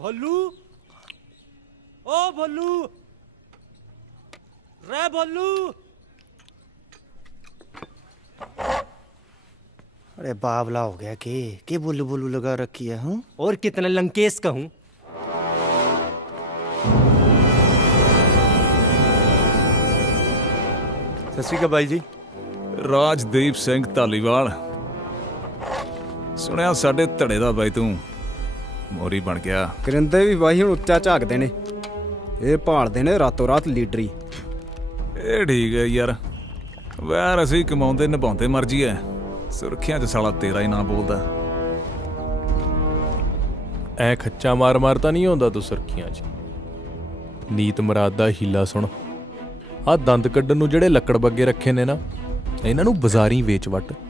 भोलू ओ भोलू रे भोलू। अरे बावला हो गया के बोलू बोलू लगा रखी है। हूँ और कितना लंकेश कहूं। सत श्री अकाल बाई जी। ਰਾਜਦੀਪ ਸਿੰਘ ਧਾਲੀਵਾਲ ਸੁਣਿਆ ਸਾਡੇ ਧੜੇ ਦਾ ਬਾਈ ਤੂੰ ਮੋਰੀ ਬਣ ਗਿਆ। ਕਰਿੰਦੇ ਵੀ ਬਾਈ ਹੁਣ ਉੱਚਾ ਝਾਕਦੇ ਨੇ, ਇਹ ਭਾਲਦੇ ਨੇ ਰਾਤੋਂ ਰਾਤ ਲੀਡਰੀ। ਇਹ ਠੀਕ ਹੈ ਯਾਰ, ਵੈਰ ਅਸੀਂ ਕਮਾਉਂਦੇ ਨਿਭਾਉਂਦੇ ਮਰਜੀ ਐ, ਸੁਰਖੀਆਂ 'ਚ ਸਾਲਾ ਤੇਰਾ ਹੀ ਨਾਂ ਬੋਲਦਾ। ਐ ਖੱਚਾ ਮਾਰ ਮਾਰ ਤਾਂ ਨਹੀਂ ਆਉਂਦਾ ਤੂੰ ਸੁਰਖੀਆਂ 'ਚ। ਨੀਤ ਮੁਰਾਦ ਦਾ ਹੀਲਾ ਸੁਣ, ਆਹ ਦੰਦ ਕੱਢਣ ਨੂੰ ਜਿਹੜੇ ਲੱਕੜ ਬੱਗੇ ਰੱਖੇ ਨੇ ਨਾ, ਇਹਨਾਂ ਨੂੰ ਬਾਜ਼ਾਰੀ ਵੇਚ ਵੱਟ।